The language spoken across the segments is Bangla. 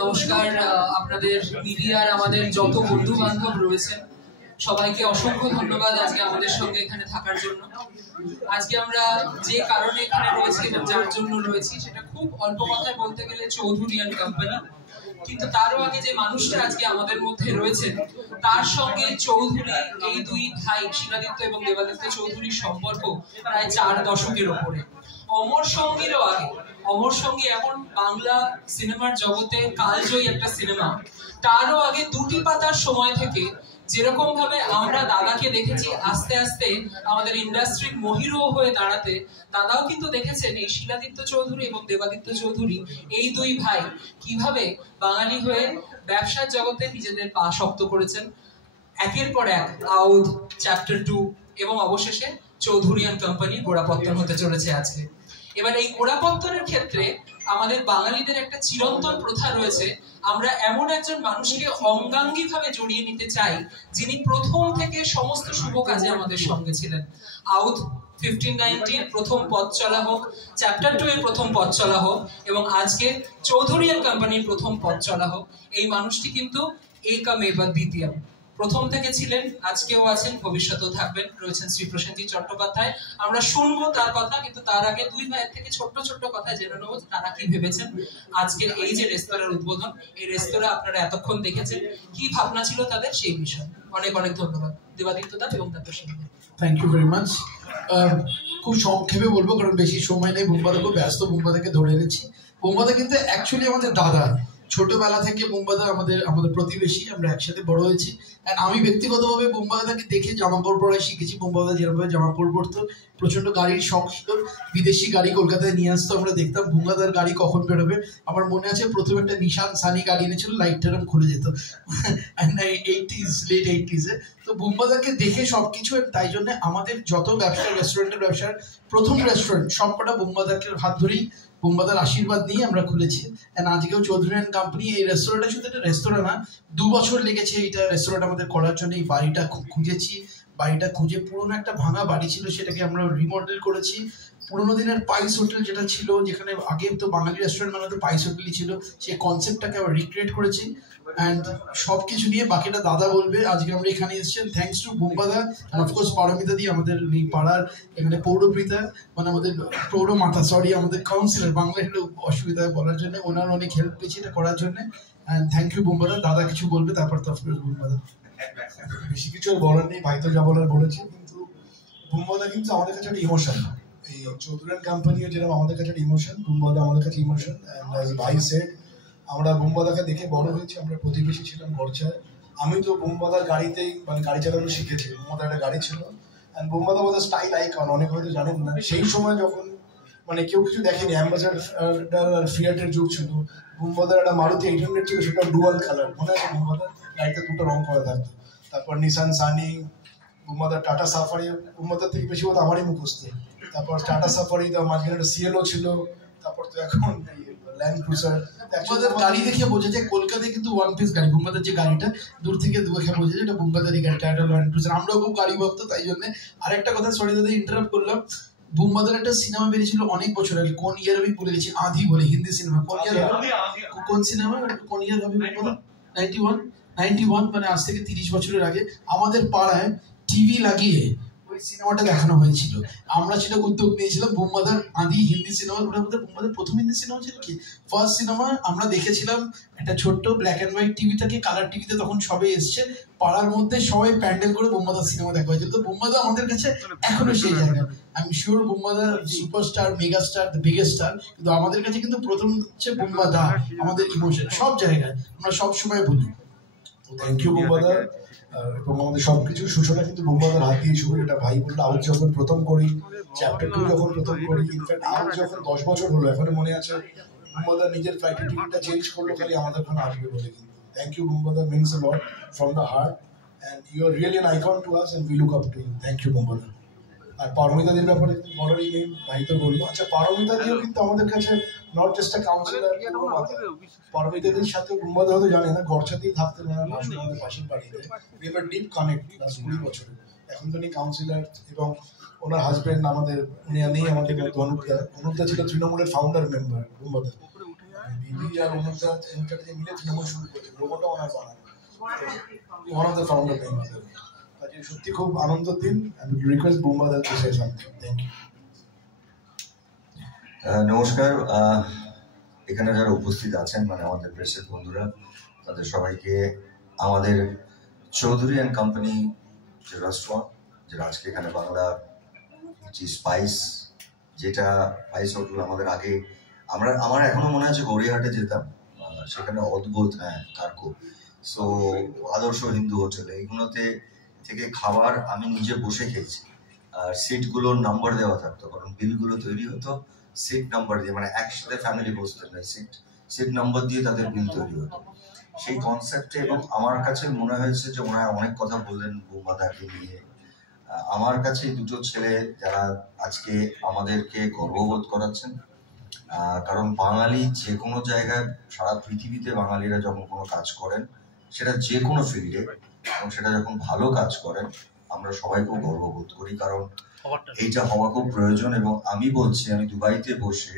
নমস্কার, আপনাদের মিডিয়ার আমাদের যত বন্ধু বান্ধব রয়েছেন সবাইকে অসংখ্য ধন্যবাদ আজকে আমাদের সঙ্গে এখানে থাকার জন্য। আজকে আমরা যে কারণে এখানে রয়েছি এবং যার জন্য রয়েছি সেটা খুব অল্প কথায় বলতে গেলে চৌধুরী অ্যান্ড কোম্পানি। কিন্তু তারও আগে যে মানুষটা আজকে আমাদের মধ্যে রয়েছেন তার সঙ্গে চৌধুরী এই দুই ভাই শিলাদিত্য এবং দেবাদিত্য চৌধুরীর সম্পর্ক প্রায় 4 দশকের ওপরে। অমর সঙ্গীরও আগে, অমর সঙ্গী এমন বাংলা সিনেমার জগতে কালজয়ী একটা সিনেমা, তারও আগে দুটি পাতার সময় থেকে যেরকম ভাবে আমরা দাদাকে দেখেছি আস্তে আস্তে আমাদের ইন্ডাস্ট্রির মহিরো হয়ে দাঁড়াতে, দাদাও কিন্তু দেখেছেন এই শিলাদিত্য চৌধুরী এবং দেবাদিত্য চৌধুরী এই দুই ভাই কিভাবে বাঙালি হয়ে ব্যবসার জগতে নিজেদের পা শক্ত করেছেন। একের পর এক আউধ, চ্যাপ্টার 2 এবং অবশেষে চৌধুরী অ্যান্ড কোম্পানি গোড়াপত্তন হতে চলেছে আজকে। এবার এই গোড়াপত্তনের ক্ষেত্রে আমাদের বাঙালিদের একটা চিরন্তন প্রথা রয়েছে, আমরা এমন একজন মানুষকে অঙ্গাঙ্গিভাবে জড়িয়ে নিতে চাই যিনি প্রথম থেকে সমস্ত শুভ কাজে আমাদের সঙ্গে ছিলেন। আউধ 1519 প্রথম পথ চলা হোক, চ্যাপ্টার 2 এর প্রথম পথ চলা হোক এবং আজকে চৌধুরী অ্যান্ড কোম্পানির প্রথম পথ চলা হোক, এই মানুষটি কিন্তু একমেব দ্বিতীয়ম, প্রথম থেকে ছিলেন, আজকেও আছেন, ভবিষ্যতেও থাকবেন। রয়েছেন শ্রী প্রসেনজিৎ চট্টোপাধ্যায়। আমরা শুনবো তার কথা, কিন্তু তার আগে দুই ভাইয়ের থেকে ছোট্ট ছোট্ট কথা জেনে নেবো তারা কি ভেবেছেন আজকের এই যে রেস্তোরাঁর উদ্বোধন, এই রেস্তোরাঁ আপনারা এতক্ষণ দেখেছেন, কি ভাবনা ছিল তাদের সেই বিষয়। অনেক অনেক ধন্যবাদ দেবাদিত্য দা এবং তার সঙ্গে। Thank you very much. খুব সংক্ষেপে বলবো কারণ বেশি সময় নেই, বুম্বাদা খুব ব্যস্ত, বুম্বাদাকে ধরে এনেছি। বুম্বাদা কিন্তু অ্যাকচুয়ালি আমাদের দাদা, ছোটবেলা থেকে বুম্বাদা আমাদের প্রতিবেশী, আমরা একসাথে বড় হয়েছি। আমি ব্যক্তিগতভাবে বুম্বাদাকে দেখে জামা কাপড় পরাই শিখেছি। বুম্বাদা যেভাবে জামা কাপড় পরতো, প্রচন্ড গাড়ির শখ ছিল, বিদেশি গাড়ি কলকাতায় নিয়ে আসতো, আমরা দেখতাম বুম্বাদার গাড়ি কখন বেরোবে। আমার মনে আছে প্রথমে একটা নিশান সানি গাড়ি এনেছিল, লাইটটা এরকম খুলে যেত, লেট 80s এ। তো বুম্বাদাকে দেখে সবকিছু, তাই জন্য আমাদের যত রেস্টুরেন্টের ব্যবসার প্রথম রেস্টুরেন্ট সবকটা বুম্বাদাকে হাত ধরেই, বুম্বাদার আশীর্বাদ নিয়ে আমরা খুলেছি। আজকেও চৌধুরী অ্যান্ড কোম্পানি, এই রেস্তোরাঁটা শুধু একটা রেস্তোরাঁ না, 2 বছর লেগেছে এইটা রেস্তোরাঁটা আমাদের করার জন্য। এই বাড়িটা খুঁজেছি, বাড়িটা খুঁজে পুরোনো একটা ভাঙা বাড়ি ছিল, সেটাকে আমরা রিমডেল করেছি। পুরোনো দিনের পাইস হোটেল যেটা ছিল, যেখানে আগে তো বাঙালি রেস্টুরেন্ট মানে তো পাইস হোটেলই ছিল, সেই কনসেপ্টটাকে আবার রিক্রিয়েট করেছি। অ্যান্ড সব কিছু নিয়ে বাকিটা দাদা বলবে। আজকে আমরা এখানে এসেছেন thanks to Bumbada and of course Paromita di, আমাদের পাড়ার এখানে পৌরপিতা, মানে আমাদের পৌরমাতা, আমাদের কাউন্সিলর, বাংলা একটু অসুবিধা বলার জন্য, ওনার অনেক হেল্প পেয়েছি এটা করার জন্য। And thank you Bumbada. দাদা কিছু বলবে, তারপর তো অফকোর্স বুম্বাদা। বেশি কিছু বলার নেই, ভাই তো যা বলার বলেছে। কিন্তু বুম্বাদা কিন্তু আমাদের কাছে একটা ইমোশন, এই চৌধুরী অ্যান্ড কোম্পানিও যেরকম আমাদের কাছে একটা ইমোশন, বুম্বাদা আমাদের কাছে ইমোশন। অ্যান্ড অ্যাজ ভাই সেড, আমরা বুম্বাদাকে দেখে বড় হয়েছি, আমরা প্রতিবেশী ছিলাম গড়চায়। আমি তো বুম্বাদার গাড়িতেই মানে গাড়ি চালানো শিখেছি। বুম্বাদার একটা গাড়ি ছিল, অ্যান্ড বুম্বাদা ওদের স্টাইল আইকন, অনেক হয়তো জানেন না। সেই সময় যখন মানে কেউ কিছু দেখেনি, অ্যাম্বাসাডার আর ফিয়াটের যুগ ছিল, বুম্বাদার একটা মারুতি 800 ছিল, সেটা ডুয়াল কালার, মনে আছে বুম্বাদার গাড়িতে 2টা রং করা থাকতো। তারপর নিসান সানি, বুম্বাদার টাটা সাফারি, বুম্বাদার থেকে বেশি হতো আমারই মুখস্থ। তারপর টাটা সাফারি, তার মাঝখানে একটা সিএলও ছিল। তারপর তো এখন ল্যান্ড ক্রুজার। বুম্বাদার গাড়ি দেখে বোঝা যায় কলকাতায় কিন্তু ওয়ান পিস গাড়ি, বুম্বাদার যে গাড়িটা দূর থেকে দেখে বোঝা যায় এটা বুম্বাদার এই গাড়িটা, একটা ল্যান্ড ক্রুজার। আমরাও খুব গাড়ি ভক্ত, তাই জন্য। আরেকটা কথা, সরি দাদা ইন্টারাপ্ট করলাম, বুম্বাদার একটা সিনেমা বেরিয়েছিল অনেক বছর আগে, কোন ইয়ার আমি ভুলে গেছি, আঁধি বলে হিন্দি সিনেমা। কোন ইয়ার হবে, কোন সিনেমা, কোন ইয়ার হবে বুম্বাদা? 91, মানে আজ থেকে 30 বছরের আগে আমাদের পাড়ায় টিভি লাগিয়ে ওই সিনেমাটা দেখানো হয়েছিল। আমরা সেটা উদ্যোগ নিয়েছিলাম, বুম্বাদার আদি হিন্দি সিনেমা। বুম্বাদার প্রথম হিন্দি সিনেমা ছিল কি, ফার্স্ট সিনেমা আমরা দেখেছিলাম একটা ছোট্ট ব্ল্যাক অ্যান্ড হোয়াইট টিভি থেকে কালার টিভিতে, তখন সবে এসছে, পাড়ার মধ্যে সবাই প্যান্ডেল করে বুম্বাদার সিনেমা দেখা হয়েছিল। তো বুম্বাদা আমাদের কাছে এখনো সেই জায়গা। I am sure Bumbada superstar, megastar, the biggest star, কিন্তু আমাদের কাছে কিন্তু প্রথম হচ্ছে বুম্বাদা, আমাদের ইমোশন সব জায়গায়, আমরা সব সময় বলি। Thank you Bumbada. এবং আমাদের সবকিছু সূচনা কিন্তু বুম্বাদার হাত দিয়ে শুরু। এটা ভাই বললো, আউট যখন প্রথম করি, চ্যাপ্টার 2 যখন প্রথম করি, ইনফ্যাক্ট আউট যখন 10 বছর হলো, এখনো মনে আছে বুম্বাদা নিজের ফ্লাইটের টিকিটটা চেঞ্জ করলো খালি আমাদের ওখানে আসবে বলে। কিন্তু thank you Bumbada, means a lot from the heart, and you are really an icon to us, and we look up to you. Thank you Bumbada. আর পারমিতাদির ব্যাপারে বলারই নেই, ভাই তো বললো। আচ্ছা, পারমিতাদিও কিন্তু আমাদের কাছে নট জাস্ট আ কাউন্সিলর, পারমিতাদির সাথে বুম্বাদা হয়তো জানে না, গড়চাতেই থাকতেন ওনার ভাসুর আমাদের পাশের বাড়িতে। We have a deep connect last 20 বছরে। এখন তো উনি কাউন্সিলর, এবং ওনার হাজবেন্ড আমাদের, উনি নেই আমাদের মধ্যে, অনুপদা ছিল তৃণমূলের ফাউন্ডার মেম্বার বুম্বাদা। দিদি আর অনুপদা মিলে তৃণমূল শুরু করেছে, লোগোটা ওনার বানানো, one of the founder member. সত্যি খুব আনন্দের দিন। আমি request Bumbada to say something. Thank you. নমস্কার, এখানে যারা উপস্থিত আছেন মানে আমাদের প্রেসের বন্ধুরা, তাদের সবাইকে আমাদের চৌধুরী অ্যান্ড কোম্পানি যে রেস্টুরেন্ট, যেটা আজকে এখানে বাংলা যে স্পাইস, যেটা স্পাইস হোটেল আমাদের আগে আমার এখনো মনে আছে গড়িয়াহাটে যেতাম, সেখানে অদ্ভুত, কার্কো, সো আদর্শ হিন্দু হোটেল, এইগুলোতে থেকে খাবার আমি নিজে বসে খেয়েছি। আর সিটগুলোর নাম্বার দেওয়া থাকতো, কারণ বিলগুলো তৈরি হতো সিট নাম্বার দিয়ে, মানে একসাথে ফ্যামিলি বসতেন না, সিট নাম্বার দিয়ে তাদের বিল তৈরি হতো, সেই কনসেপ্টে। এবং আমার কাছে মনে হয়েছে যে ওনারা অনেক কথা বললেন বুম্বাদাকে নিয়ে। আমার কাছে দুটো ছেলে যারা আজকে আমাদেরকে গর্ববোধ করাচ্ছেন, কারণ বাঙালি যে কোনো জায়গায়, সারা পৃথিবীতে বাঙালিরা যখন কোনো কাজ করেন, সেটা যে কোনো ফিল্ডে, এবং সেটা যখন ভালো কাজ করেন, আমরা সবাই খুব গর্ববোধ করি, কারণ এইটা হওয়া খুব প্রয়োজন। এবং আমি বলছি, আমি দুবাইতে বসে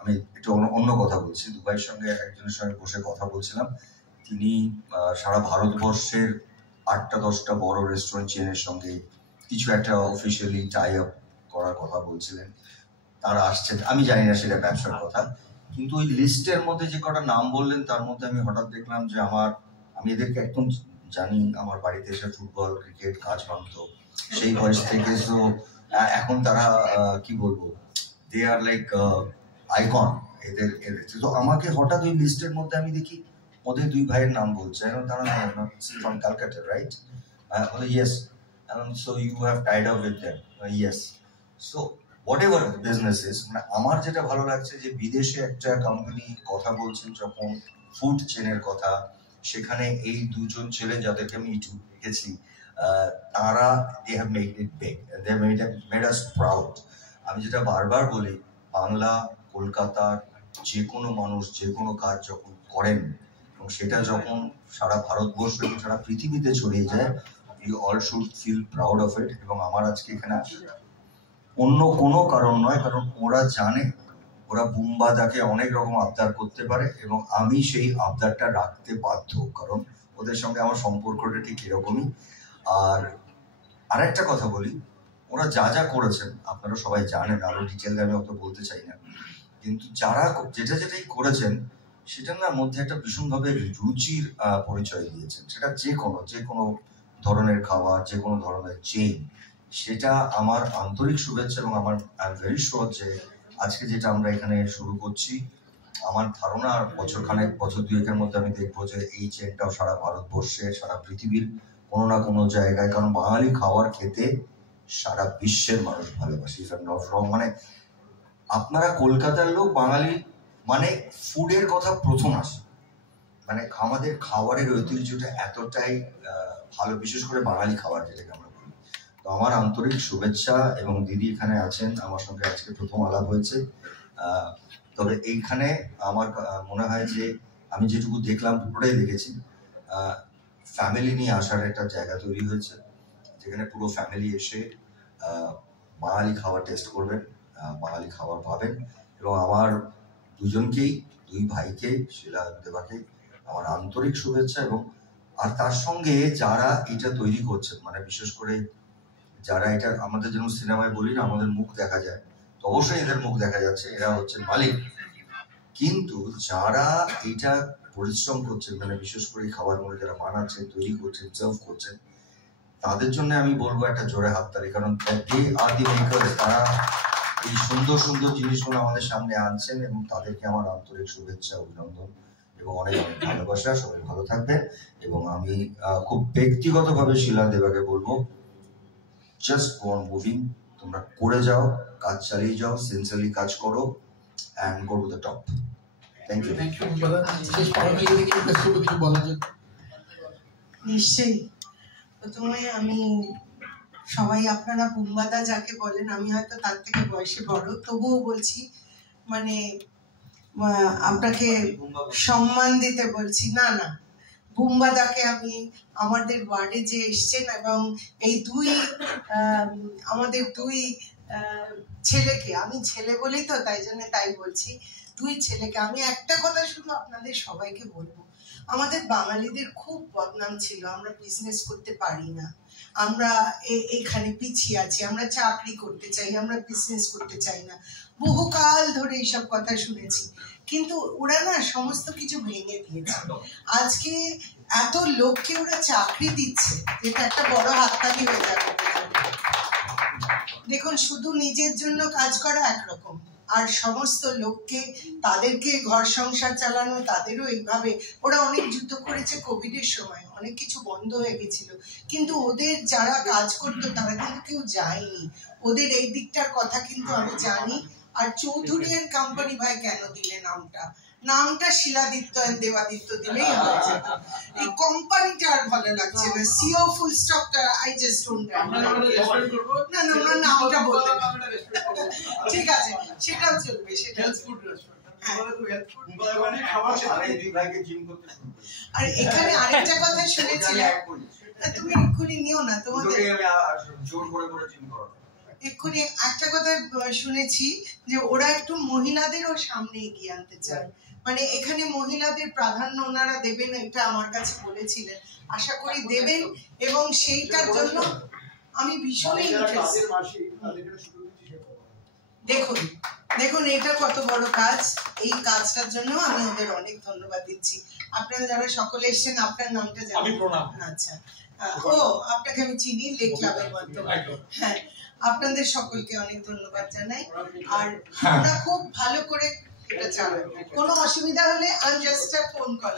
আমি একটু অন্য কথা বলছি, দুবাইয়ের সঙ্গে একজনের সঙ্গে বসে কথা বলছিলাম, তিনি সারা ভারতবর্ষের 8-10টা বড় রেস্টুরেন্ট চেনের সঙ্গে কিছু একটা অফিসিয়ালি টাই আপ করার কথা বলছিলেন। তারা আসছেন, আমি জানি না সেটা ব্যবসার কথা, কিন্তু ওই লিস্টের মধ্যে যে কটা নাম বললেন, তার মধ্যে আমি হঠাৎ দেখলাম যে আমি এদেরকে একদম জানি, আমার বাড়িতে এসে ফুটবল ক্রিকেট কাজ ভাঙতো সেই বয়স থেকে। তো এখন তারা কি বলবো, দে আর লাইক আইকন এদের। তো আমাকে হঠাৎ ওই লিস্টের মধ্যে আমি দেখি ওদের দুই ভাইয়ের নাম বলছে, এবং তারা from Calcutta, right? Yes. So you have tied up with them? Yes. So whatever business is, মানে আমার যেটা ভালো লাগছে যে বিদেশে একটা কোম্পানি কথা বলছেন যখন ফুড চেনের কথা, সেখানে এই দুজন ছেলে যাদেরকে আমি দেখেছি, তারা they have made it big, they have made us proud. আমি যেটা বারবার বলি, বাংলা, কলকাতার যে কোনো মানুষ যে কোনো কাজ যখন করেন, এবং সেটা যখন সারা ভারতবর্ষ এবং সারা পৃথিবীতে ছড়িয়ে যায়, you all should feel proud of it. এবং আমার আজকে এখানে অন্য কোনো কারণ নয়, কারণ ওরা জানে ওরা বুম্বাদাকে অনেক রকম আবদার করতে পারে, এবং আমি সেই আবদারটা রাখতে বাধ্য, কারণ ওদের সঙ্গে আমার সম্পর্কটা ঠিক এরকমই। আর আরেকটা কথা বলি, ওরা যা যা করেছেন আপনারা সবাই জানেন, আরো ডিটেলে আমি অত বলতে চাই না, কিন্তু যারা যেটাই করেছেন, সেটার মধ্যে একটা ভীষণভাবে রুচির পরিচয় দিয়েছেন। সেটা যে কোনো ধরনের খাবার, যে কোনো ধরনের চেইন, সেটা আমার আন্তরিক শুভেচ্ছা। এবং আই এম ভেরি শিওর যে আজকে যেটা আমরা এখানে শুরু করছি, আমার ধারণা বছর দুয়েকের মধ্যে আমি দেখবো যে এই চেনটাও সারা ভারতবর্ষে, সারা পৃথিবীর কোনো না কোনো জায়গায়, কারণ বাঙালি খাবার খেতে সারা বিশ্বের মানুষ ভালোবাসে। মানে আপনারা কলকাতার লোক, বাঙালি মানে ফুডের কথা প্রথম আসে, মানে আমাদের খাবারের ঐতিহ্যটা এতটাই ভালো, বিশেষ করে বাঙালি খাবার যেটাকে আমরা বলি। তো আমার আন্তরিক শুভেচ্ছা। এবং দিদি এখানে আছেন, আমার সঙ্গে আজকে প্রথম আলাপ হয়েছে। তবে এইখানে আমার মনে হয় যে আমি যেটুকু দেখলাম, পুরোটাই দেখেছি, ফ্যামিলি নিয়ে আসার একটা জায়গা তৈরি হয়েছে, যেখানে পুরো ফ্যামিলি এসে বাঙালি খাবার টেস্ট করবেন, বাঙালি খাবার পাবেন। এবং আমার দুই ভাইকে, শিলা দেবাকে আমার আন্তরিক শুভেচ্ছা। এবং আর তার সঙ্গে যারা এটা তৈরি করছেন, মানে বিশেষ করে যারা এটা, আমাদের যেমন সিনেমায় বলি না, আমাদের মুখ দেখা যায়, তো অবশ্যই এদের মুখ দেখা যাচ্ছে, এরা হচ্ছেন মালিক, কিন্তু যারা এটা পরিশ্রম করছেন, মানে বিশেষ করে খাবারগুলো যারা বানাচ্ছেন, তৈরি করছেন, সার্ভ করছেন, তাদের জন্য আমি বলবো একটা জোরে হাততালি, কারণ তারা এই সুন্দর সুন্দর জিনিসগুলো আমাদের সামনে আনছেন, এবং তাদেরকে আমার আন্তরিক শুভেচ্ছা, অভিনন্দন এবং অনেক অনেক ভালোবাসা। সবাই ভালো থাকবেন। এবং আমি খুব ব্যক্তিগতভাবে শিলা দেবাকে বলবো, জাস্ট গো অন মুভিং, তোমরা করে যাও, কাজ চালিয়ে যাও, সিনসিয়ারলি কাজ করো, and go to the top. Thank you. নিশ্চয়ই। প্রথমে আমি সবাই আপনারা বুম্বাদা যাকে বলেন, আমি হয়তো তার থেকে বয়সে বড়, তবুও বলছি মানে আপনাকে সম্মান দিতে বলছি। না না, বুম্বাদাকে আমি আমাদের ওয়ার্ডে যে এসছেন এবং এই আমাদের দুই ছেলেকে, আমি ছেলে বলি তো তাই জন্য তাই বলছি, দুই ছেলেকে আমি একটা কথা শুধু আপনাদের সবাইকে বলবো, আমাদের বাঙালিদের খুব বদনাম ছিল, আমরা বিজনেস করতে পারি না, আমরা এখানে পিছিয়ে আছি, আমরা চাকরি করতে চাই, আমরা বিজনেস করতে চাই না, বহুকাল ধরে এইসব কথা শুনেছি। কিন্তু ওরা না সমস্ত কিছু ভেঙে দিয়েছে। আজকে এত লোককে ওরা চাকরি দিচ্ছে, যেটা একটা বড় হাততালি হয়ে যাবে। দেখুন, শুধু নিজের জন্য কাজ করা একরকম, আর সমস্ত লোককে তাদেরকে ঘর সংসার চালানো, তাদেরও এইভাবে ওরা অনেক যুদ্ধ করেছে। কোভিডের সময় অনেক কিছু বন্ধ হয়ে গেছিল, কিন্তু ওদের যারা কাজ করতো তারা কিন্তু কেউ যায়নি। ওদের এই দিকটার কথা কিন্তু আমি জানি। আর চৌধুরী এন্ড কোম্পানি ভাই কেন দিলে নামটা শিলাদিত্য এন্ড দেবাদিত্য দিলেই হয়ে যেত। এই কোম্পানিটা আর ভালো লাগছে না, সিও ফুল স্টপটা আই জাস্ট ডোন্ট না না, ওনার নামটা বলতে ঠিক আছে, সেটাও চলবে, সেটাও চলবে। আর এখানে আরেকটা কথা শুনেছিলাম, তুমি এক্ষুনি নিও না, তোমাদের এক্ষুনি একটা কথা শুনেছি যে ওরা একটু মহিলাদেরও সামনে এগিয়ে আনতে চায়, মানে এখানে মহিলাদের প্রাধান্য ওনারা দেবেন, এটা আমার কাছে বলেছিলেন। আশা করি দেবেন, এবং সেইটার জন্য আমি ভীষণ ইন্টারেস্টেড। দেখুন এটা কত বড় কাজ, এই কাজটার জন্য আমি ওদের অনেক ধন্যবাদ দিচ্ছি। আপনারা যারা সকলে এসেছেন, আপনার নামটা জানেন? আচ্ছা, ও আপনাকে আমি চিনি, লেক ক্লাবের মাধ্যমে। হ্যাঁ, আপনাদের সকলকে অনেক ধন্যবাদ জানাই। আর আমরা খুব ভালো করে এটা চালাবো, কোনো অসুবিধা হলে আমি জাস্ট ফোন কল।